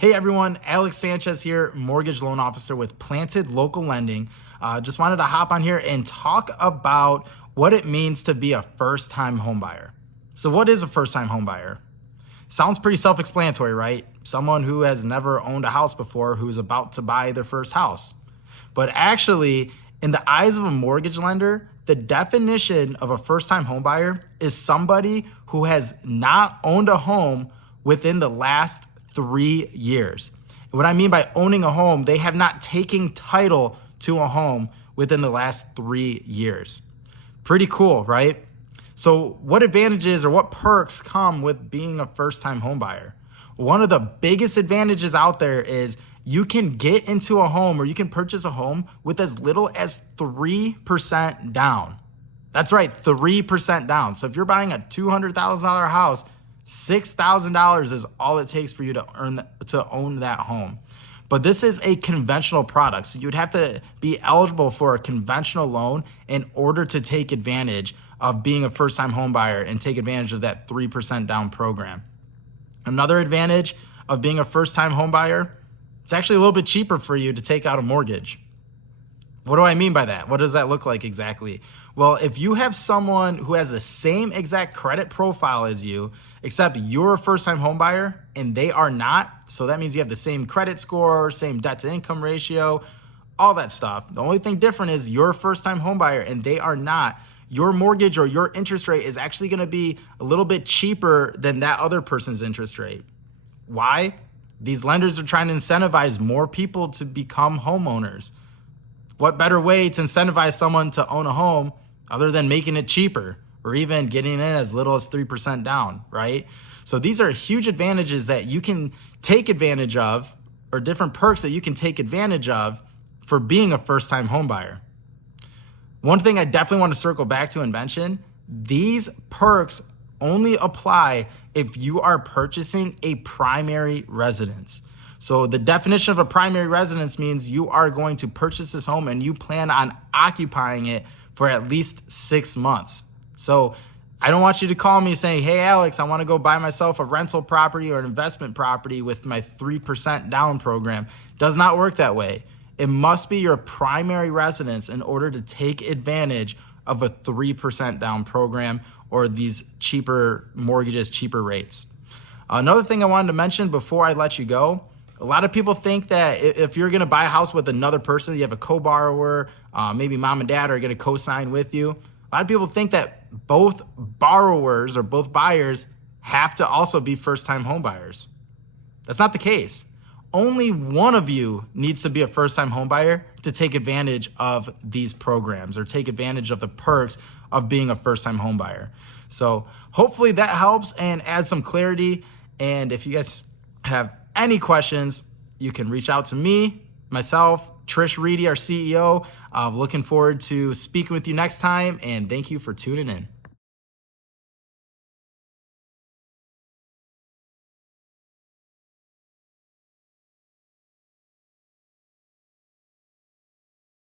Hey everyone, Alex Sanchez here, mortgage loan officer with Planted Local Lending. Just wanted to hop on here and talk about what it means to be a first-time homebuyer. So what is a first-time homebuyer? Sounds pretty self-explanatory, right? Someone who has never owned a house before, who's about to buy their first house. But actually, in the eyes of a mortgage lender, the definition of a first-time homebuyer is somebody who has not owned a home within the last 3 years. And what I mean by owning a home, they have not taken title to a home within the last 3 years. Pretty cool, right? So what advantages or what perks come with being a first-time homebuyer? One of the biggest advantages out there is you can get into a home or you can purchase a home with as little as 3% down. That's right, 3% down. So if you're buying a $200,000 house, $6,000 is all it takes for you to own that home. But this is a conventional product, so you'd have to be eligible for a conventional loan in order to take advantage of being a first-time home buyer and take advantage of that 3% down program. Another advantage of being a first-time home buyer, it's actually a little bit cheaper for you to take out a mortgage. What do I mean by that? What does that look like exactly? Well, if you have someone who has the same exact credit profile as you, except you're a first-time home buyer and they are not, so that means you have the same credit score, same debt-to-income ratio, all that stuff. The only thing different is you're a first-time home buyer and they are not. Your mortgage or your interest rate is actually going to be a little bit cheaper than that other person's interest rate. Why? These lenders are trying to incentivize more people to become homeowners. What better way to incentivize someone to own a home other than making it cheaper or even getting in as little as 3% down, right? So these are huge advantages that you can take advantage of, or different perks that you can take advantage of for being a first-time home buyer. One thing I definitely want to circle back to and mention, these perks only apply if you are purchasing a primary residence. So the definition of a primary residence means you are going to purchase this home and you plan on occupying it for at least 6 months. So I don't want you to call me saying, hey, Alex, I want to go buy myself a rental property or an investment property with my 3% down program. Does not work that way. It must be your primary residence in order to take advantage of a 3% down program or these cheaper mortgages, cheaper rates. Another thing I wanted to mention before I let you go, a lot of people think that if you're going to buy a house with another person, you have a co-borrower, maybe mom and dad are going to co-sign with you. A lot of people think that both borrowers or both buyers have to also be first-time home buyers. That's not the case. Only one of you needs to be a first-time home buyer to take advantage of these programs or take advantage of the perks of being a first-time home buyer. So hopefully that helps and adds some clarity. And if you guys have any questions, you can reach out to me, myself, Trish Reedy, our CEO. Looking forward to speaking with you next time, and thank you for tuning in.